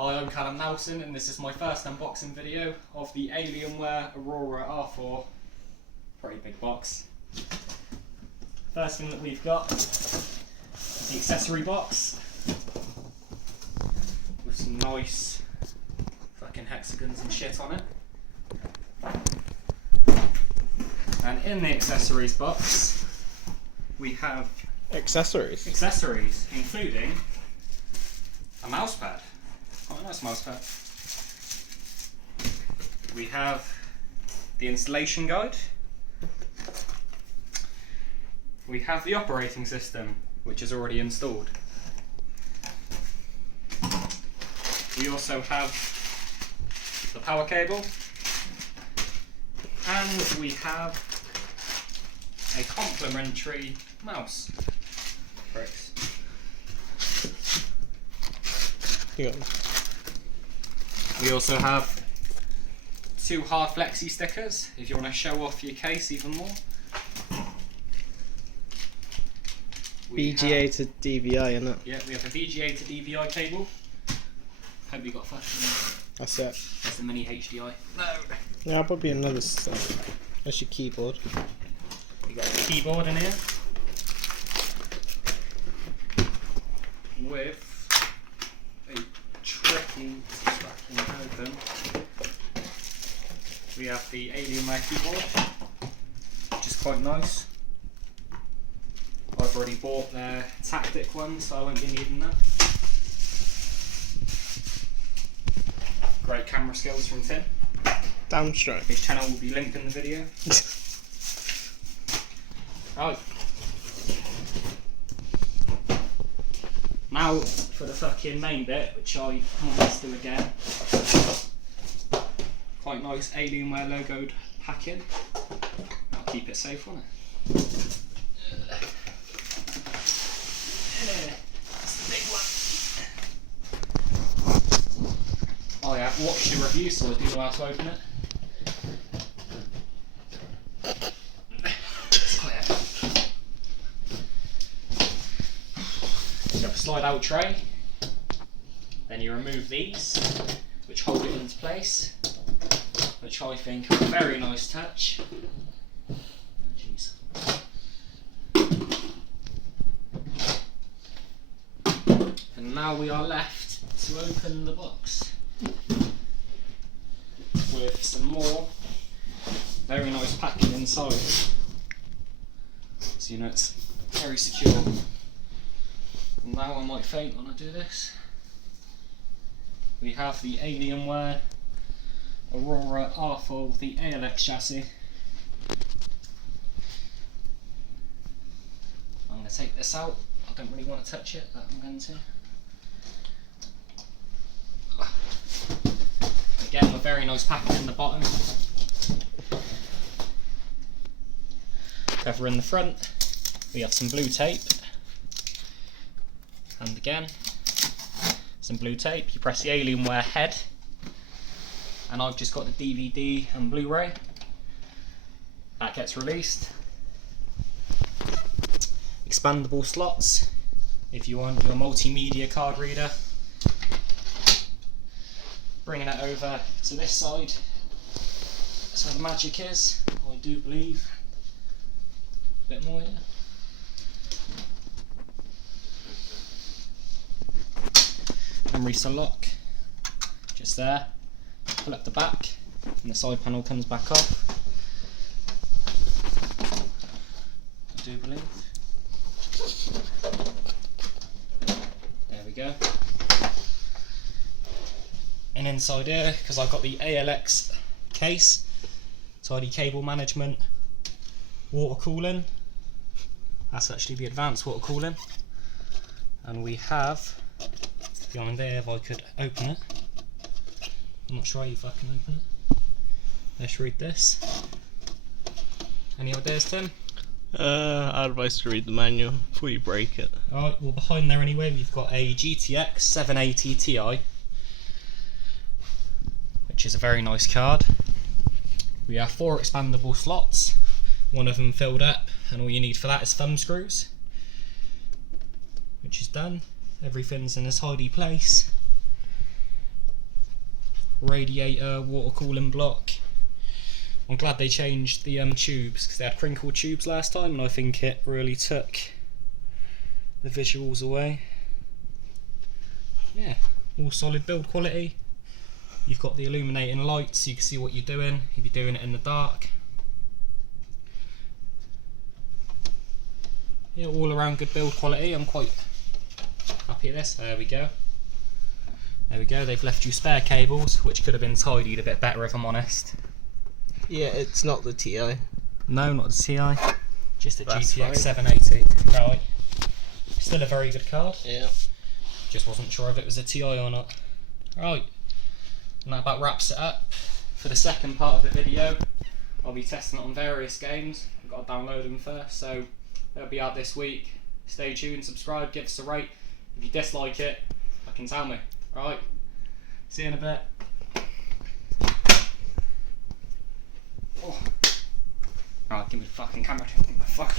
Hi, I'm Callum Nelson and this is my first unboxing video of the Alienware Aurora R4. Pretty big box. First thing that we've got is the accessory box with some nice fucking hexagons and shit on it. And in the accessories box we have accessories, including a mouse pad. Quite a nice mouse pad. We have the installation guide. We have the operating system, which is already installed. We also have the power cable, and we have a complimentary mouse. Bricks. Yeah. We also have 2 hard flexi stickers if you want to show off your case even more. VGA to DVI, isn't it? Yeah, we have a VGA to DVI cable. Hope you got fashion. That's it. That's the mini HDI. No. Yeah, probably another stuff. That's your keyboard. We got a keyboard in here with a tricky fucking open. We have the Alienware keyboard, which is quite nice. I've already bought their tactic one, so I won't be needing that. Great camera skills from Tim. Damn straight. His channel will be linked in the video. Right. Now for the fucking main bit, which I might do again. Quite nice Alienware logoed packing. I'll keep it safe, won't it? That's the big one. I have watched the review, so I do know how to open it. You have a slide out tray, then you remove these, which hold it into place, which I think are a very nice touch. Oh, jeez. And now we are left to open the box with some more very nice packing inside. So you know it's very secure. Now I might faint when I do this. We have the Alienware Aurora R4 with the ALX chassis. I'm going to take this out. I don't really want to touch it, but I'm going to. Again, a very nice packet in the bottom. Cover in the front. We have some blue tape. And again, some blue tape. You press the Alienware head, and I've just got the DVD and Blu-ray. That gets released. Expandable slots if you want your multimedia card reader. Bringing it over to this side. That's where the magic is, I do believe. A bit more here. Memory cell lock, just there. Pull up the back, and the side panel comes back off. I do believe. There we go. And inside here, because I've got the ALX case, tidy cable management, water cooling. That's actually the advanced water cooling. And we have behind there, if I could open it. I'm not sure how you fucking open it. Let's read this. Any ideas, Tim? I'd advise to read the manual before you break it. Alright, well behind there anyway we've got a GTX 780 Ti, which is a very nice card. We have 4 expandable slots, one of them filled up, and all you need for that is thumb screws, which is done. Everything's in a tidy place. radiator water cooling block. I'm glad they changed the tubes, because they had crinkled tubes last time and I think it really took the visuals away. Yeah, all solid build quality. You've got the illuminating lights so you can see what you're doing if you're doing it in the dark. Yeah, all around good build quality. I'm quite happy with this. There we go. There we go. They've left you spare cables, which could have been tidied a bit better if I'm honest. Yeah, it's not the TI. No, not the TI. Just a That's GTX fine. 780. Right. Still a very good card. Yeah. Just wasn't sure if it was a TI or not. Right. And that about wraps it up for the second part of the video. I'll be testing it on various games. I've got to download them first, so they'll be out this week. Stay tuned, subscribe, give us a rate. If you dislike it, fucking tell me. Right. See you in a bit. Oh. Right, give me the fucking camera. Give me the fucking